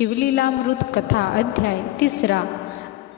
शिवलीलामृत कथा अध्याय 3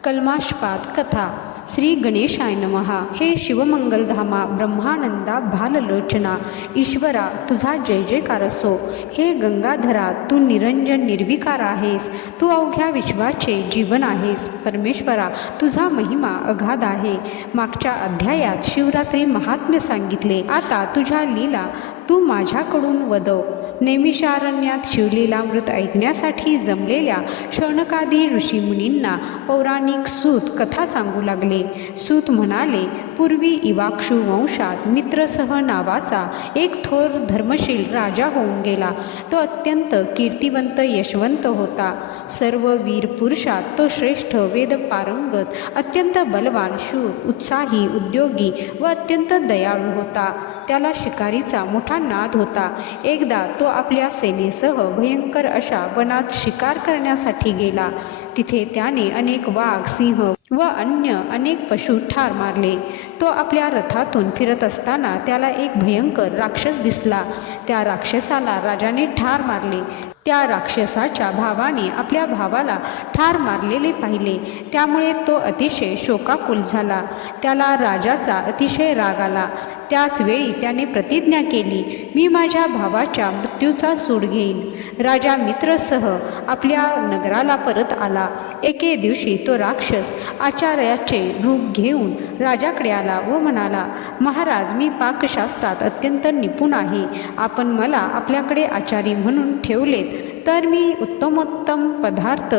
कल्माशपात कथा। श्री गणेशाय नमः। हे शिवमंगलधामा ब्रह्मानंदा भाललोचना ईश्वरा तुझा जय जयकार असो। हे गंगाधरा तू निरंजन निर्विकार आहेस, तू अवघ्या विश्वाचे जीवन आहेस। परमेश्वरा तुझा महिमा अगाध आहे। मागच्या अध्यायात शिवरात्री महात्म्य सांगितले, आता तुझ्या लीला तू माझ्याकडून वदव। नैमिषारण्यात शिवलीलामृत ऐकण्यासाठी जमलेल्या शौनकादी ऋषीमुनींना पौराणिक सूत कथा सांगू लागले। सूत म्हणाले, पूर्वी इवाक्षू वंशात मित्रसह नावाचा एक थोर धर्मशील राजा होऊन गेला। तो अत्यंत कीर्तिवंत यशवंत होता। सर्व वीर पुरुषात तो श्रेष्ठ वेद पारंगत, अत्यंत बलवान, शूर, उत्साही, उद्योगी व अत्यंत दयाळू होता। त्याला शिकारीचा मोठा नाद होता। एकदा तो आपल्या सेनेसह भयंकर अशा वनात शिकार करण्यासाठी गेला। तिथे त्याने अनेक वाघ, सिंह व अन्य अनेक पशु ठार मारले। तो आपल्या रथातून फिरत असताना त्याला एक भयंकर राक्षस दिसला। त्या राक्षसाला राजाने ठार मारले। त्या राक्षसाच्या भावाने आपल्या भावाला ठार मारलेले पाहिले, त्यामुळे तो अतिशय शोकाकुल झाला। त्याला राजाचा अतिशय राग आला। त्याच वेळी त्याने प्रतिज्ञा केली, मी माझ्या भावाच्या मृत्यूचा सूड घेईन। राजा मित्रसह आपल्या नगराला परत आला। एके दिवशी तो राक्षस आचार्याचे रूप घेऊन राजाकडे आला व म्हणाला, महाराज मी पाकशास्त्रात अत्यंत निपुण आहे। आपण मला आपल्याकडे आचारी म्हणून ठेवलेत तर मी उत्तमोत्तम पदार्थ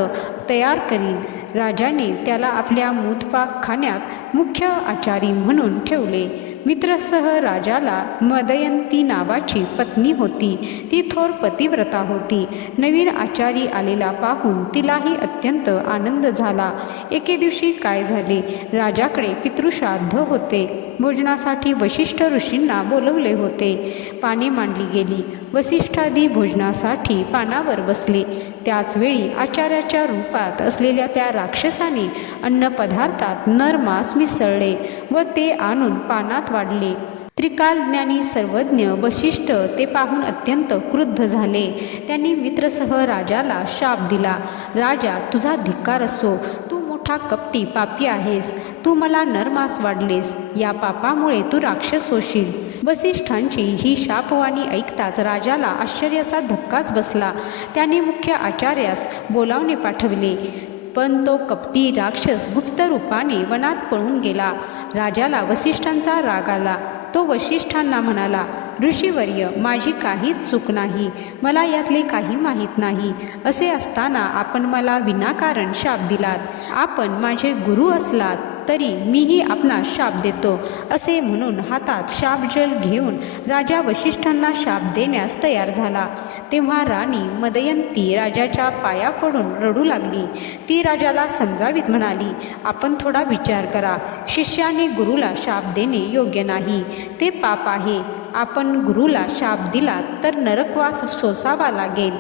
तयार करीन। राजाने त्याला आपल्या मूतपाक खाण्यात मुख्य आचारी म्हणून ठेवले। मित्रसह राजाला मदयंती नावाची पत्नी होती। ती थोर पतिव्रता होती। नवीन आचारी आलेला पाहून तिलाही अत्यंत आनंद झाला। एके दिवशी काय झाले, राजाकडे पितृश्राद्ध होते। भोजनासाठी वसिष्ठ ऋषींना बोलवले होते। पाने मांडली गेली। वसिष्ठादी भोजनासाठी पानावर बसले। त्याचवेळी आचार्याच्या रूपात असलेल्या त्या राक्षसाने अन्नपदार्थात नर मांस मिसळले व ते आणून पानात वाढले। त्रिकालज्ञानी सर्वज्ञ वसिष्ठ ते पाहून अत्यंत क्रुद्ध झाले। त्यांनी मित्रसह राजाला शाप दिला, राजा तुझा धिक्कार असो, तू मोठा कपटी पापी आहेस। तू मला नरमास वाढलेस, या पापामुळे तू राक्षस होशील। वसिष्ठांची ही शापवाणी ऐकताच राजाला आश्चर्याचा धक्काच बसला। त्याने मुख्य आचार्यास बोलावणे पाठविले, पण तो कपटी राक्षस गुप्त रूपाने वनात पळून गेला। राजाला वसिष्ठांचा राग आला। तो वसिष्ठांना म्हणाला, ऋषीवर्य माझी काहीच चूक नाही, मला यातले काही माहीत नाही। असे असताना आपण मला विनाकारण शाप दिलात। आपण माझे गुरु असलात तरी मीही आपणास शाप देतो। असे म्हणून हातात शापजल घेऊन राजा वसिष्ठांना शाप देण्यास तयार झाला। तेव्हा राणी मदयंती राजाच्या पाया पडून रडू लागली। ती राजाला समजावीत म्हणाली, आपण थोडा विचार करा। शिष्याने गुरुला शाप देणे योग्य नाही, ते पाप आहे। आपण गुरुला शाप दिला तर नरकवास सोसावा लागेल।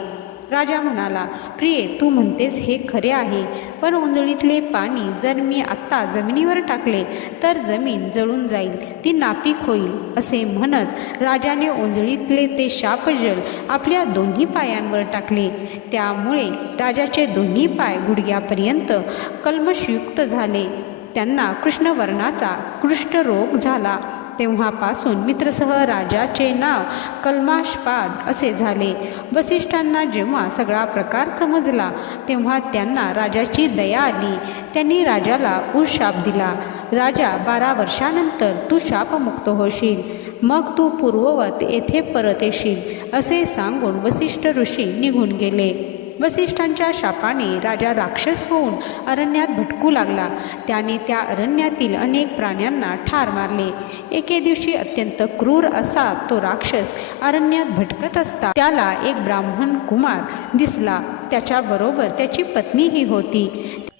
राजा म्हणाला, प्रिये तू म्हणतेस हे खरे आहे, पण ओंजळीतले पाणी जर मी आत्ता जमिनीवर टाकले तर जमीन जळून जाईल, ती नापीक होईल। असे म्हणत राजाने ओंजळीतले ते शापजल आपल्या दोन्ही पायांवर टाकले। त्यामुळे राजाचे दोन्ही पाय गुडघ्यापर्यंत कल्मषयुक्त झाले। त्यांना कृष्णवर्णाचा कुष्ठरोग झाला। तेव्हापासून मित्रसह राजाचे नाव कल्माशपाद असे झाले। वसिष्ठांना जेव्हा सगळा प्रकार समजला तेव्हा त्यांना राजाची दया आली। त्यांनी राजाला उशाप दिला, राजा 12 वर्षानंतर तू शापमुक्त होशील, मग तू पूर्ववत येथे परत येशील। असे सांगून वसिष्ठ ऋषी निघून गेले। वसिष्ठांच्या शापाने राजा राक्षस होऊन अरण्यात भटकू लागला। त्याने त्या अरण्यातील अनेक प्राण्यांना ठार मारले। एके दिवशी अत्यंत क्रूर असा तो राक्षस अरण्यात भटकत असता त्याला एक ब्राह्मण कुमार दिसला। त्याच्याबरोबर त्याची पत्नीही होती।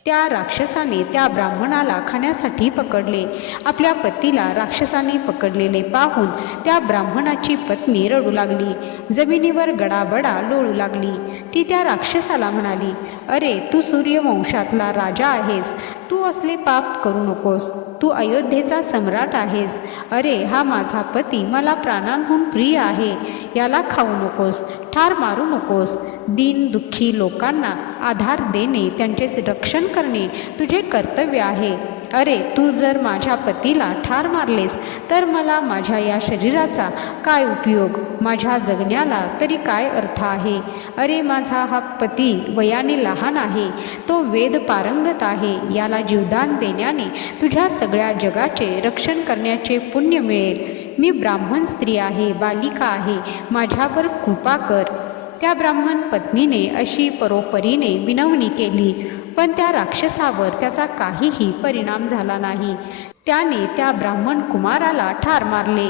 त्या राक्षसाने त्या ब्राह्मणाला खाण्यासाठी पकडले। आपल्या पतीला राक्षसाने पकडलेले पाहून त्या ब्राह्मणाची पत्नी रडू लागली, जमिनीवर गडाबडा लोळू लागली। ती त्या राक्षसाला म्हणाली, अरे तू सूर्यवंशातला राजा आहेस, तू असले पाप करू नकोस। तू अयोध्येचा सम्राट आहेस। अरे हा माझा पती मला प्राणांहून प्रिय आहे, याला खाऊ नकोस। ठार मारू नकोस. दीन दुःखी लोकांना आधार देणे, त्यांचे रक्षण करणे तुझे कर्तव्य आहे. अरे, तू जर माझ्या पतीला ठार मारलेस तर मला माझ्या या शरीराचा काय उपयोग? माझ्या जगण्याला तरी काय अर्थ आहे? अरे, माझा हा पती वयाने लहान आहे, तो वेद पारंगत आहे. याला जीवदान देण्याने तुझ्या सगळ्या जगाचे रक्षण करण्याचे पुण्य मिळेल. मी ब्राह्मण स्त्री आहे, बालिका आहे, माझ्यावर कृपा कर. त्या ब्राह्मण पत्नीने अशी परोपरीने विनवणी केली, पण त्या राक्षसावर त्याचा काहीही परिणाम झाला नाही. त्याने त्या ब्राह्मण कुमाराला ठार मारले,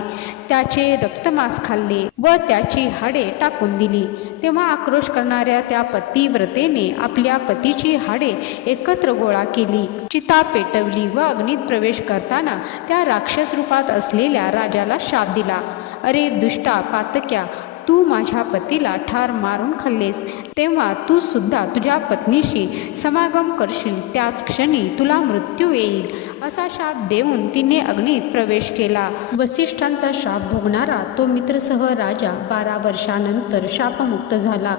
त्याचे रक्तमांस खाल्ले व त्याची हाडे टाकून दिली. तेव्हा आक्रोश करणाऱ्या त्या पतिव्रतेने आपल्या पतीची हाडे एकत्र गोळा केली, चिता पेटवली व अग्नीत प्रवेश करताना त्या राक्षस रूपात असलेल्या राजाला शाप दिला. अरे दुष्टा पातक्या, तू माझ्या पतीला ठार मारून खाल्लेस, तेव्हा तू सुद्धा तुझ्या पत्नीशी समागम करशील. त्याच क्षणी तुला मृत्यू येईल. असा शाप देऊन तिने अग्नीत प्रवेश केला. वसिष्ठांचा शाप भोगणारा तो मित्रसह राजा 12 वर्षानंतर शापमुक्त झाला.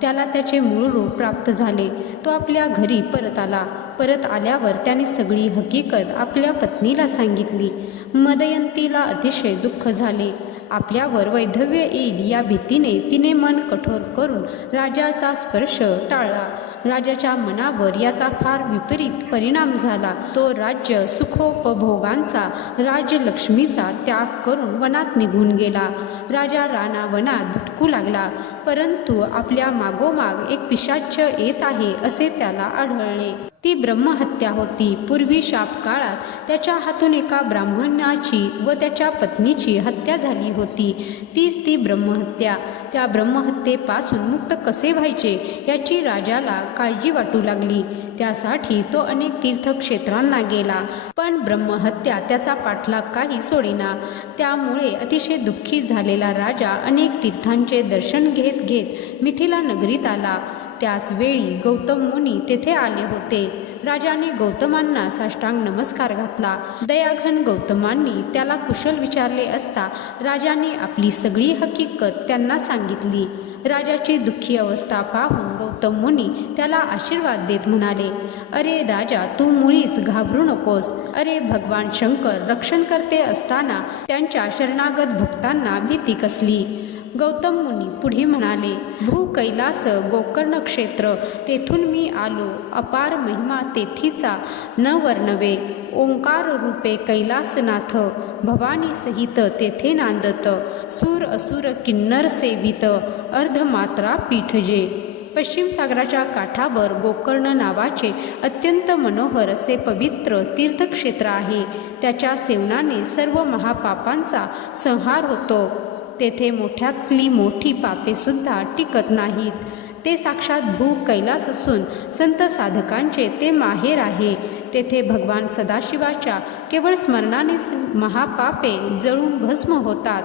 त्याला त्याचे मूळ रूप प्राप्त झाले. तो आपल्या घरी परत आला. परत आल्यावर त्याने सगळी हकीकत आपल्या पत्नीला सांगितली. मदयंतीला अतिशय दुःख झाले. आपल्यावर वैधव्य येईल या भीतीने तिने मन कठोर करून राजाचा स्पर्श टाळला. राजाच्या मनावर याचा फार विपरीत परिणाम झाला. तो राज्य सुखोपभोगांचा, राजलक्ष्मीचा त्याग करून वनात निघून गेला. राजा रानावनात भटकू लागला, परंतु आपल्या मागोमाग एक पिशाच्च येत आहे असे त्याला आढळले. ती ब्रह्महत्या होती. पूर्वी शाप काळात त्याच्या हातून एका ब्राह्मणाची व त्याच्या पत्नीची हत्या झाली होती. तीच ती ब्रह्महत्या. त्या ब्रह्महत्येपासून मुक्त कसे व्हायचे याची राजाला काळजी वाटू लागली. त्यासाठी तो अनेक तीर्थक्षेत्रांना गेला, पण ब्रह्महत्या त्याचा पाठलाग काही सोडेना. त्यामुळे अतिशय दुःखी झालेला राजा अनेक तीर्थांचे दर्शन घेत घेत मिथिला नगरीत आला. त्याच वेळी गौतम मुनी तेथे आले होते. राजाने गौतमांना साष्टांग नमस्कार घातला. दयाघन गौतमांनी त्याला कुशल विचारले असता राजाने आपली सगळी हकीकत त्यांना सांगितली. राजाची दुःखी अवस्था पाहून गौतम मुनी त्याला आशीर्वाद देत म्हणाले, अरे राजा, तू मुळीच घाबरू नकोस. अरे, भगवान शंकर रक्षण करते असताना त्यांच्या शरणागत भक्तांना भीती कसली? गौतम मुनी पुढे म्हणाले, भू कैलास गोकर्ण क्षेत्र, तेथून मी आलो. अपार महिमा तेथीचा न वर्णवे. ओंकार रूपे कैलासनाथ, भवानी सहित तेथे नांदत. सूर असुर किन्नर सेवित, अर्धमात्रा पीठजे. पश्चिम सागराच्या काठावर गोकर्ण नावाचे अत्यंत मनोहर असे पवित्र तीर्थक्षेत्र आहे. त्याच्या सेवनाने सर्व महापापांचा संहार होतो. तेथे मोठ्यातली मोठी पापेसुद्धा टिकत नाहीत. ते साक्षात भू कैलास असून संत साधकांचे ते माहेर आहे. तेथे भगवान सदाशिवाच्या केवळ स्मरणानेच महापापे जळून भस्म होतात.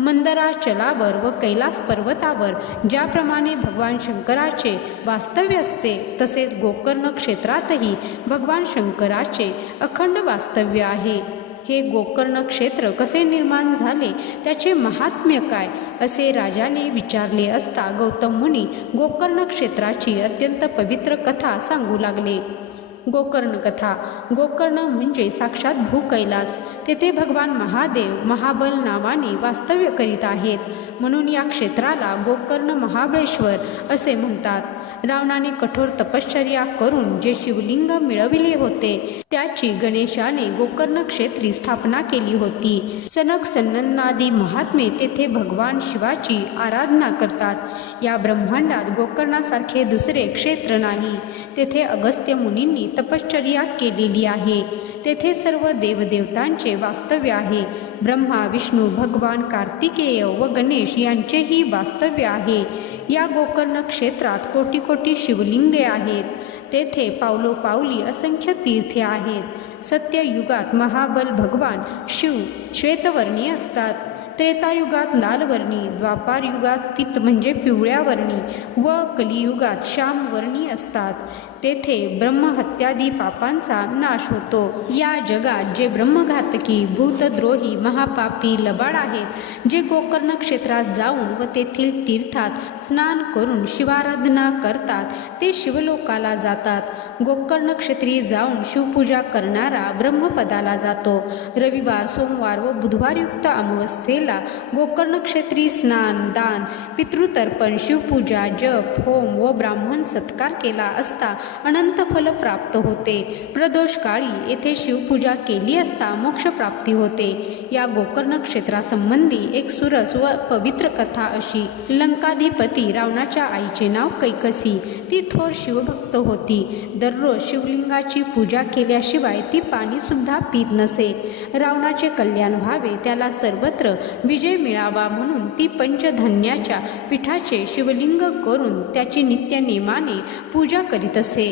मंदराचलावर व कैलास पर्वतावर ज्याप्रमाणे भगवान शंकराचे वास्तव्य असते, तसेच गोकर्ण क्षेत्रातही भगवान शंकराचे अखंड वास्तव्य आहे. हे गोकर्ण क्षेत्र कसे निर्माण झाले, त्याचे महात्म्य काय, असे राजाने विचारले असता गौतम मुनी गोकर्ण क्षेत्राची अत्यंत पवित्र कथा सांगू लागले. गोकर्ण कथा. गोकर्ण म्हणजे साक्षात भू कैलास. तेथे भगवान महादेव महाबल नावाने वास्तव्य करीत आहेत. म्हणून या क्षेत्राला गोकर्ण महाबळेश्वर असे म्हणतात. रावणाने कठोर तपश्चर्या करून जे शिवलिंग मिळविले होते, त्याची गणेशाने गोकर्ण क्षेत्री स्थापना केली होती. सनक सनंदनादी महात्मे तेथे भगवान शिवाची आराधना करतात. या ब्रह्मांडात गोकर्णासारखे दुसरे क्षेत्र नाही. तेथे अगस्त्य मुनींनी तपश्चर्या केलेली आहे. तेथे सर्व देवदेवतांचे वास्तव्य आहे. ब्रह्मा, विष्णू, भगवान कार्तिकेय व गणेश यांचेही वास्तव्य आहे. या गोकर्ण क्षेत्रात कोटी कोटी शिवलिंगे आहेत. तेथे पावलोपावली असंख्य तीर्थे आहेत. सत्ययुगात महाबल भगवान शिव श्वेतवर्णी असतात. त्रेतायुगात लालवर्णी, द्वापार युगात पित्त म्हणजे पिवळ्या वर्णी व कलियुगात श्यामवर्णी असतात. तेथे ब्रह्महत्यादी पापांचा नाश होतो. या जगात जे ब्रह्मघातकी, भूतद्रोही, महापापी, लबाड आहेत, जे गोकर्ण क्षेत्रात जाऊन व तेथील तीर्थात स्नान करून शिवाराधना करतात, ते शिवलोकाला जातात. गोकर्ण क्षेत्री जाऊन शिवपूजा करणारा ब्रह्मपदाला जातो. रविवार, सोमवार व बुधवारयुक्त अमावस्येला गोकर्ण क्षेत्री स्नान, दान, पितृतर्पण, शिवपूजा, जप, होम व ब्राह्मण सत्कार केला असता अनंत फल प्राप्त होते. प्रदोष काळी येथे शिवपूजा केली असता मोक्षप्राप्ती होते. या गोकर्ण क्षेत्रासंबंधी एक सुरस व पवित्र कथा अशी. लंकाधिपती रावणाच्या आईचे नाव कैकसी. ती थोर शिवभक्त होती. दररोज शिवलिंगाची पूजा केल्याशिवाय ती पाणी सुद्धा पीत नसे. रावणाचे कल्याण व्हावे, त्याला सर्वत्र विजय मिळावा म्हणून ती पंचधान्याच्या पिठाचे शिवलिंग करून त्याची नित्यनेमाने पूजा करीत असे.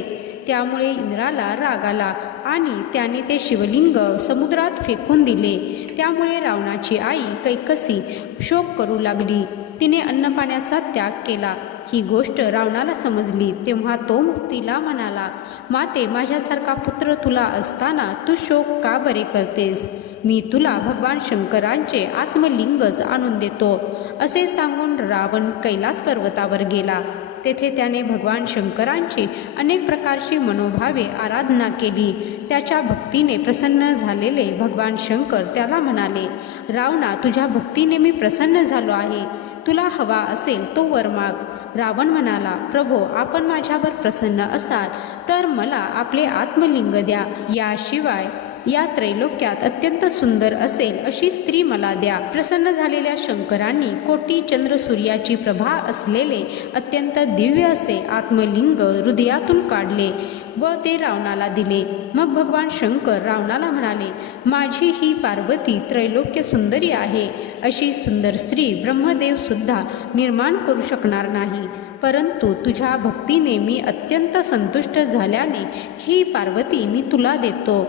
त्यामुळे इंद्राला राग आला आणि त्याने ते शिवलिंग समुद्रात फेकून दिले. त्यामुळे रावणाची आई कैकसी शोक करू लागली. तिने अन्नपाण्याचा त्याग केला. ही गोष्ट रावणाला समजली. तेव्हा तो तिला म्हणाला, माते, माझ्यासारखा पुत्र तुला असताना तू शोक का बरे करतेस? मी तुला भगवान शंकरांचे आत्मलिंगच आणून देतो. असे सांगून रावण कैलास पर्वतावर गेला. तेथे त्याने भगवान शंकरांची अनेक प्रकारची मनोभावे आराधना केली. त्याच्या भक्तीने प्रसन्न झालेले भगवान शंकर त्याला म्हणाले, रावणा, तुझ्या भक्तीने मी प्रसन्न झालो आहे. तुला हवा असेल तो वर माग. रावण म्हणाला, प्रभो, आपण माझ्यावर प्रसन्न असाल तर मला आपले आत्मलिंग द्या. याशिवाय या त्रैलोक्यात अत्यंत सुंदर असेल अशी स्त्री मला द्या. प्रसन्न झालेल्या शंकरांनी कोटी चंद्र सूर्याची प्रभा असलेले अत्यंत दिव्य असे आत्मलिंग हृदयातून काढले व ते रावणाला दिले. मग भगवान शंकर रावणाला म्हणाले, माझी ही पार्वती त्रैलोक्य सुंदरी आहे. अशी सुंदर स्त्री ब्रह्मदेव सुद्धा निर्माण करू शकणार नाही. परंतु तुझ्या भक्तीने मी अत्यंत संतुष्ट झाल्याने ही पार्वती मी तुला देतो.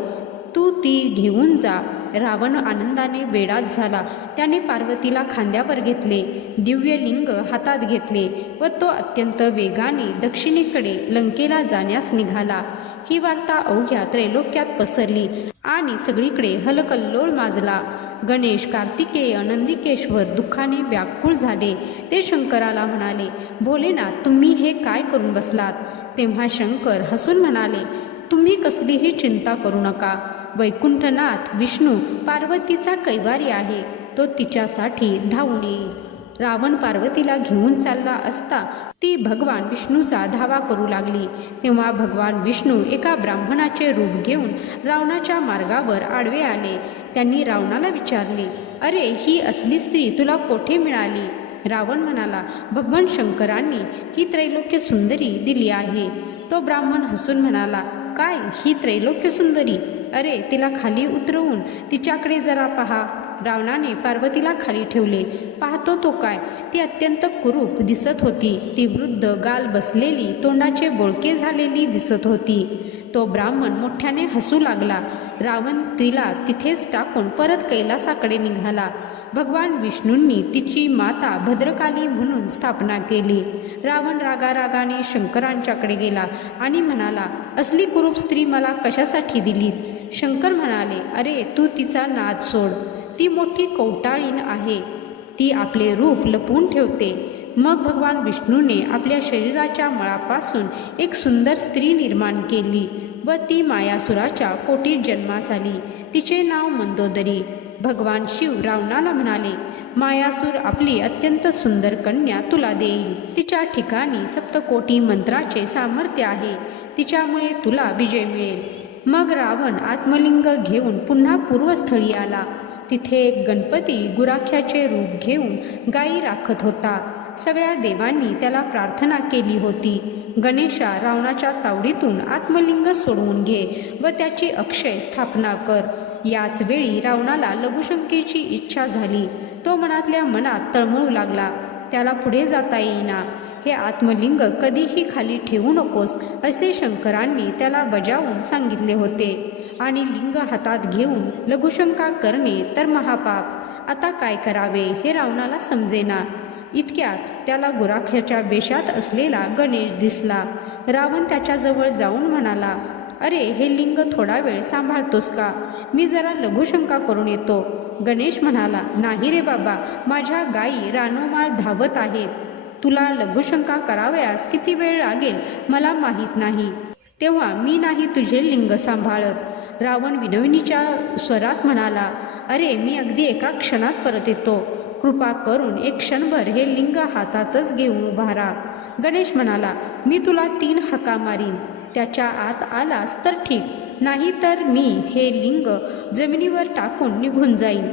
तू ती घेऊन जा. रावण आनंदाने वेडात झाला. त्याने पार्वतीला खांद्यावर घेतले, दिव्य लिंग हातात घेतले व तो अत्यंत वेगाने दक्षिणेकडे लंकेला जाण्यास निघाला. ही वार्ता अवघ्या त्रैलोक्यात पसरली आणि सगळीकडे हलकल्लोळ माजला. गणेश, कार्तिकेय, नंदिकेश्वर दुःखाने व्याकुळ झाले. ते शंकराला म्हणाले, भोलेनाथ, तुम्ही हे काय करून बसलात? तेव्हा शंकर हसून म्हणाले, तुम्ही कसलीही चिंता करू नका. वैकुंठनाथ विष्णू पार्वतीचा कैवारी आहे. तो तिच्यासाठी धावून येईल. रावण पार्वतीला घेऊन चालला असता ती भगवान विष्णूचा धावा करू लागली. तेव्हा भगवान विष्णू एका ब्राह्मणाचे रूप घेऊन रावणाच्या मार्गावर आडवे आले. त्यांनी रावणाला विचारले, अरे, ही असली स्त्री तुला कोठे मिळाली? रावण म्हणाला, भगवान शंकरांनी ही त्रैलोक्य सुंदरी दिली आहे. तो ब्राह्मण हसून म्हणाला, काय ही त्रैलोक्य सुंदरी? अरे, तिला खाली उतरवून तिच्याकडे जरा पहा. रावणाने पार्वतीला खाली ठेवले. पाहतो तो काय, ती अत्यंत कुरूप दिसत होती. ती वृद्ध, गाल बसलेली, तोंडाचे बोळके झालेली दिसत होती. तो ब्राह्मण मोठ्याने हसू लागला. रावण तिला तिथेच टाकून परत कैलासाकडे निघाला. भगवान विष्णूंनी तिची माता भद्रकाली म्हणून स्थापना केली. रावण रागारागाने शंकरांच्याकडे गेला आणि म्हणाला, असली कुरूप स्त्री मला कशासाठी दिलीत? शंकर म्हणाले, अरे, तू तिचा नाद सोड. ती मोठी कौटाळीण आहे. ती आपले रूप लपवून ठेवते. मग भगवान विष्णूने आपल्या शरीराच्या मळापासून एक सुंदर स्त्री निर्माण केली व ती मायासुराच्या पोटी जन्मास आली. तिचे नाव मंदोदरी. भगवान शिव रावणाला म्हणाले, मायासूर आपली अत्यंत सुंदर कन्या तुला देईल. तिच्या ठिकाणी सप्तकोटी मंत्राचे सामर्थ्य आहे. तिच्यामुळे तुला विजय मिळेल. मग रावण आत्मलिंग घेऊन पुन्हा पूर्वस्थळी आला. तिथे एक गणपती गुराख्याचे रूप घेऊन गायी राखत होता. सगळ्या देवांनी त्याला प्रार्थना केली होती, गणेशा, रावणाच्या तावडीतून आत्मलिंग सोडवून घे व त्याची अक्षय स्थापना कर. याच वेळी रावणाला लघुशंकेची इच्छा झाली. तो मनातल्या मनात तळमळू लागला. त्याला पुढे जाता येईना. हे आत्मलिंग कधीही खाली ठेवू नकोस असे शंकरांनी त्याला बजावून सांगितले होते. आणि लिंग हातात घेऊन लघुशंका करणे तर महापाप. आता काय करावे हे रावणाला समजेना. इतक्यात त्याला गुराख्याच्या बेशात असलेला गणेश दिसला. रावण त्याच्याजवळ जाऊन म्हणाला, अरे हे लिंग थोडा वेळ सांभाळतोस का? मी जरा लघुशंका करून येतो. गणेश म्हणाला, नाही रे बाबा, माझ्या गायी रानोमाळ धावत आहेत. तुला लघुशंका करावयास किती वेळ लागेल मला माहीत नाही, तेव्हा मी नाही तुझे लिंग सांभाळत. रावण विनवणीच्या स्वरात म्हणाला, अरे मी अगदी एका क्षणात परत येतो. कृपा करून एक क्षणभर हे लिंग हातातच घेऊन उभा राहा. गणेश म्हणाला, मी तुला 3 हाका मारीन. त्याच्या आत आलास तर ठीक, नाही तर मी हे लिंग जमिनीवर टाकून निघून जाईन.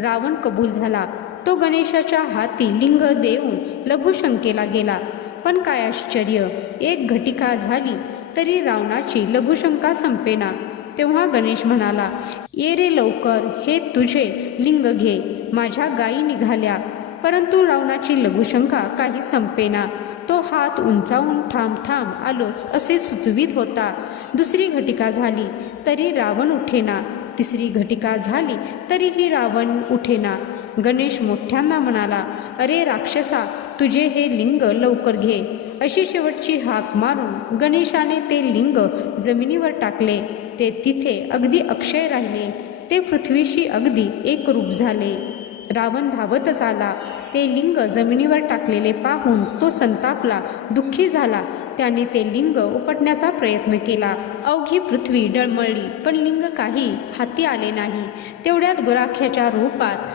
रावण कबूल झाला. तो गणेशाच्या हाती लिंग देऊन लघुशंकेला गेला. पण काय आश्चर्य, 1 घटिका झाली तरी रावणाची लघुशंका संपेना. तेव्हा गणेश म्हणाला, ये रे लवकर, हे तुझे लिंग घे. माझ्या गायी निघाल्या. परंतु रावणाची लघुशंका काही संपेना. तो हात उंचावून थांब थांब आलोच असे सुचवीत होता. 2री घटिका झाली तरी रावण उठेना. 3री घटिका झाली तरीही रावण उठेना. गणेश मोठ्यांदा म्हणाला, अरे राक्षसा, तुझे हे लिंग लवकर घे. अशी शेवटची हाक मारून गणेशाने ते लिंग जमिनीवर टाकले. ते तिथे अगदी अक्षय राहिले. ते पृथ्वीशी अगदी एकरूप झाले. रावण धावतच आला. ते लिंग जमिनीवर टाकलेले पाहून तो संतापला, दुःखी झाला. त्याने ते लिंग उपटण्याचा प्रयत्न केला. अवघी पृथ्वी डळमळली, पण लिंग काही हाती आले नाही. तेवढ्यात गुराख्याच्या रूपात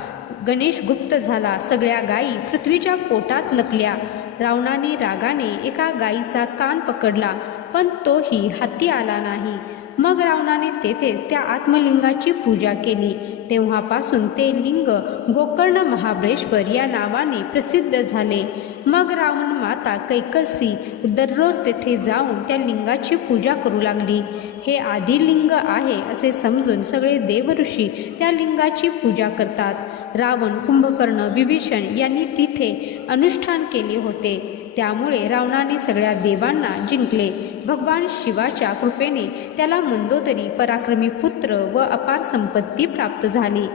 गणेश गुप्त झाला. सगळ्या गायी पृथ्वीच्या पोटात लपल्या. रावणाने रागाने एका गायीचा कान पकडला, पण तोही हाती आला नाही. मग रावणाने तेथेच त्या आत्मलिंगाची पूजा केली. तेव्हापासून ते लिंग गोकर्ण महाबळेश्वर या नावाने प्रसिद्ध झाले. मग रावण माता कैकसी दररोज तेथे जाऊन त्या लिंगाची पूजा करू लागली. हे आदिलिंग आहे असे समजून सगळे देवऋषी त्या लिंगाची पूजा करतात. रावण, कुंभकर्ण, विभीषण यांनी तिथे अनुष्ठान केले होते. त्यामुळे रावणाने सगळ्या देवांना जिंकले. भगवान शिवाच्या कृपेने त्याला मंदोदरी, पराक्रमी पुत्र व अपार संपत्ती प्राप्त झाली.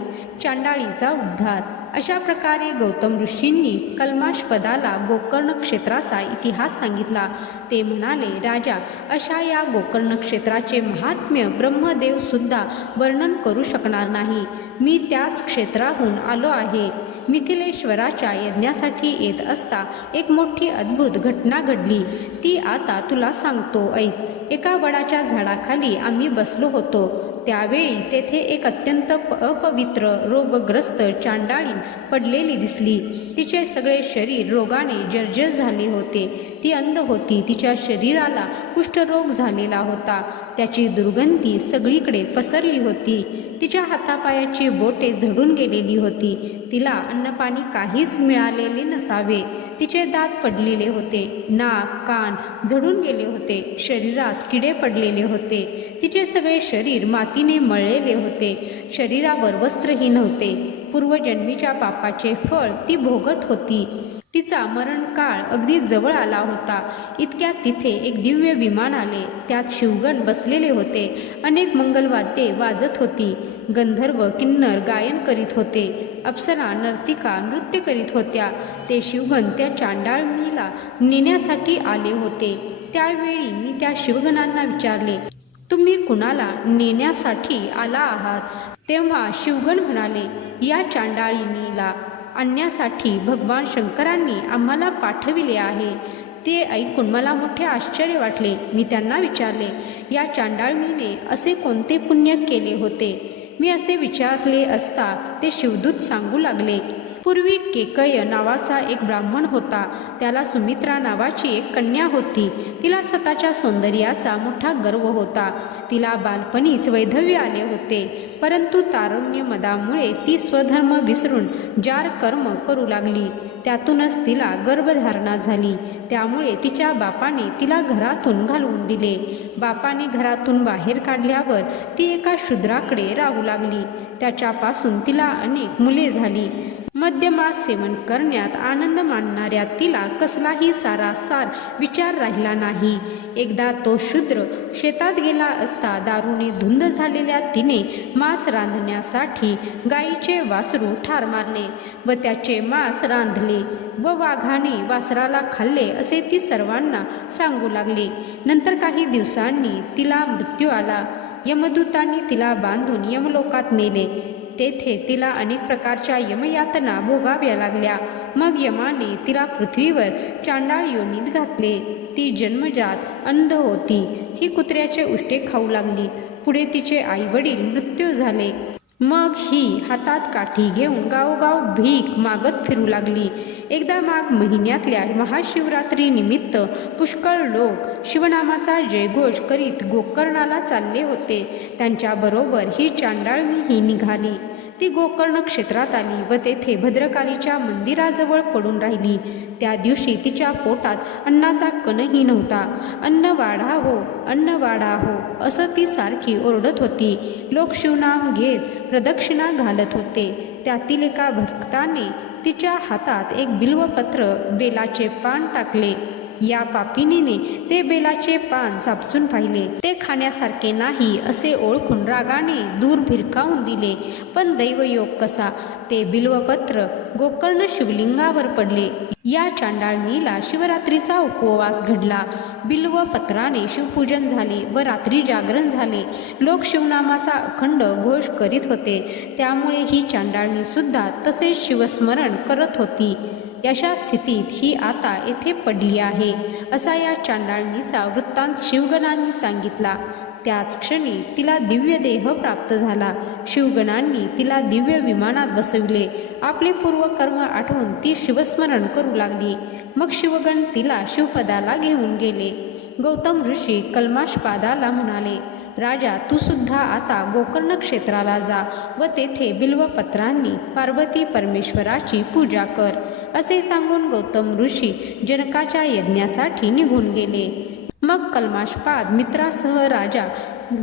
चांडाळीचा उद्धार. अशा प्रकारे गौतम ऋषींनी कल्माश्पदाला गोकर्ण क्षेत्राचा इतिहास सांगितला. ते म्हणाले, राजा, अशा या गोकर्ण क्षेत्राचे महात्म्य ब्रह्मदेवसुद्धा वर्णन करू शकणार नाही. मी त्याच क्षेत्राहून आलो आहे. मिथिलेश्वराच्या यज्ञासाठी येत असता एक मोठी अद्भुत घटना घडली. ती आता तुला सांगतो, ऐक. एका वडाच्या झाडाखाली आम्ही बसलो होतो. त्यावेळी तेथे एक अत्यंत अपवित्र रोगग्रस्त चांडाळीण पडलेली दिसली. तिचे सगळे शरीर रोगाने जर्जर झाले होते. ती अंध होती. तिच्या शरीराला कुष्ठरोग झालेला होता. त्याची दुर्गंधी सगळीकडे पसरली होती. तिच्या हातापायाची बोटे झडून गेलेली होती. तिला अन्नपाणी काहीच मिळालेले नसावे. तिचे दात पडलेले होते. नाक, कान झडून गेले होते. शरीरात किडे पडलेले होते. तिचे सगळे शरीर मातीने मळलेले होते. शरीरावर वस्त्रही नव्हते. पूर्वजन्मीच्या पापाचे फळ ती भोगत होती. तिचा मरणकाळ अगदी जवळ आला होता. इतक्यात तिथे एक दिव्य विमान आले. त्यात शिवगण बसलेले होते. अनेक मंगलवाद्ये वाजत होती. गंधर्व, किन्नर गायन करीत होते. अप्सरा, नर्तिका नृत्य करीत होत्या. ते शिवगण त्या चांडाळणीला नेण्यासाठी आले होते. त्यावेळी मी त्या शिवगणांना विचारले, तुम्ही कुणाला नेण्यासाठी आला आहात? तेव्हा शिवगण म्हणाले, या चांडाळिनीला आणण्यासाठी भगवान शंकरांनी आम्हाला पाठविले आहे. ते ऐकून मला मोठे आश्चर्य वाटले. मी त्यांना विचारले, या चांडाळणीने असे कोणते पुण्य केले होते? मी असे विचारले असता ते शिवदूत सांगू लागले, पूर्वी केकय नावाचा एक ब्राह्मण होता. त्याला सुमित्रा नावाची एक कन्या होती. तिला स्वतःच्या सौंदर्याचा मोठा गर्व होता. तिला बालपणीच वैधव्य आले होते. परंतु तारुण्य मदामुळे ती स्वधर्म विसरून जार कर्म करू लागली. त्यातूनच तिला गर्भधारणा झाली. त्यामुळे तिच्या बापाने तिला घरातून घालवून दिले. बापाने घरातून बाहेर काढल्यावर ती एका शूद्राकडे राहू लागली. त्याच्यापासून तिला अनेक मुले झाली. मद्यमास सेवन करण्यात आनंद मानणाऱ्या तिला कसलाही सारासार विचार राहिला नाही. एकदा तो शूद्र शेतात गेला असता दारूने धुंद झालेल्या तिने मांस रांधण्यासाठी गायीचे वासरू ठार मारले व त्याचे मांस रांधले व वाघाने वासराला खाल्ले असे ती सर्वांना सांगू लागले. नंतर काही दिवसांनी तिला मृत्यू आला. यमदूतांनी तिला बांधून यमलोकात नेले. तेथे तिला अनेक प्रकारच्या यमयातना भोगाव्या लागल्या. मग यमाने तिला पृथ्वीवर चांडाळ योनीत घातले. ती जन्मजात अंध होती. ही कुत्र्याचे उष्टे खाऊ लागली. पुढे तिचे आईवडील मृत्यू झाले. मग ही हातात काठी घेऊन गावोगाव भीक मागत फिरू लागली. एकदा माघ महिन्यातल्या महाशिवरात्री निमित्त पुष्कळ लोक शिवनामाचा जयघोष करीत गोकर्णाला चालले होते. त्यांच्याबरोबर ही चांडाळणीही निघाली. ती गोकर्ण क्षेत्रात आली व तेथे भद्रकालीच्या मंदिराजवळ पडून राहिली. त्या दिवशी तिच्या पोटात अन्नाचा कणही नव्हता. अन्न वाढा हो, अन्न वाढा हो असं ती सारखी ओरडत होती. लोक शिवनाम घेत प्रदक्षिणा घालत होते. त्यातील एका भक्ताने तिच्या हातात एक बिल्वपत्र बेलाचे पान टाकले. या पापिनीने ते बेलाचे पान चापचून पाहिले. ते खाण्यासारखे नाही असे ओळखून रागाने दूर भिरकावून दिले. पण दैवयोग कसा, ते बिल्वपत्र गोकर्ण शिवलिंगावर पडले. या चांडाळणीला शिवरात्रीचा उपवास घडला. बिल्वपत्राने शिवपूजन झाले व रात्री जागरण झाले. लोक शिवनामाचा अखंड घोष करीत होते. त्यामुळे ही चांडाळणी सुद्धा तसेच शिवस्मरण करत होती. अशा स्थितीत ही आता येथे पडली आहे असा या चांडाळणीचा वृत्तांत शिवगणांनी सांगितला. त्याच क्षणी तिला दिव्य देह प्राप्त झाला. शिवगणांनी तिला दिव्य विमानात बसविले. आपले पूर्वकर्म आठवून ती शिवस्मरण करू लागली. मग शिवगण तिला शिवपदाला घेऊन गेले. गौतम ऋषी कल्माशपादाला म्हणाले, राजा, तू सुद्धा आता गोकर्ण क्षेत्राला जा व तेथे बिल्वपत्रांनी पार्वती परमेश्वराची पूजा कर. असे सांगून गौतम ऋषी जनकाच्या यज्ञासाठी निघून गेले. मग कल्माशपाद मित्रासह राजा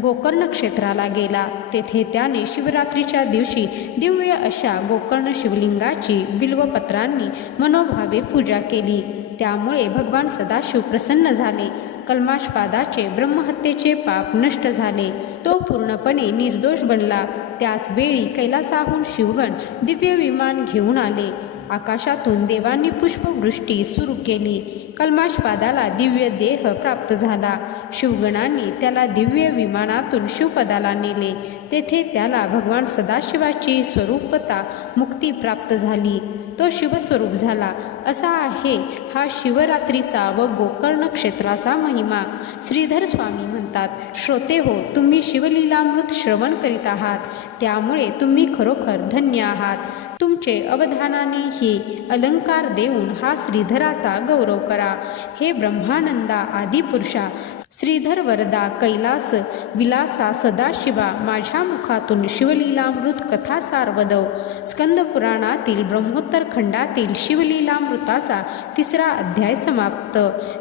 गोकर्ण क्षेत्राला गेला. तेथे त्याने शिवरात्रीच्या दिवशी दिव्य अशा गोकर्ण शिवलिंगाची बिल्वपत्रांनी मनोभावे पूजा केली. त्यामुळे भगवान सदाशिव प्रसन्न झाले. कल्माशपादाचे ब्रह्महत्येचे पाप नष्ट झाले. तो पूर्णपणे निर्दोष बनला. त्याच वेळी कैलासाहून शिवगण दिव्य विमान घेऊन आले. आकाशातून देवांनी पुष्पवृष्टी सुरू केली. कल्माशपादाला दिव्य देह प्राप्त झाला. शिवगणांनी त्याला दिव्य विमानातून शिवपदाला नेले. तेथे त्याला भगवान सदाशिवाची स्वरूपता मुक्ती प्राप्त झाली. तो शिवस्वरूप झाला. असा आहे हा शिवरात्रीचा व गोकर्ण क्षेत्राचा महिमा. श्रीधर स्वामी म्हणतात, श्रोते हो, तुम्ही शिवलीलामृत श्रवण करीत आहात. त्यामुळे तुम्ही खरोखर धन्य आहात. तुमचे अवधानाने ही अलंकार देऊन हा श्रीधराचा गौरव करा. हे ब्रह्मानंदा आदिपुरुषा, श्रीधर वरदा कैलास विलासा सदाशिवा, माझ्या मुखातून शिवलीलामृत कथासार वदव. स्कंद पुराणातील ब्रह्मोत्तर खंडातील शिवलीलामृताचा 3रा अध्याय समाप्त.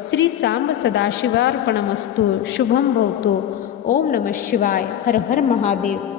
श्री सांब सदाशिवार्पणमस्तु. शुभम भवतु. ओम नमः शिवाय. हर हर महादेव.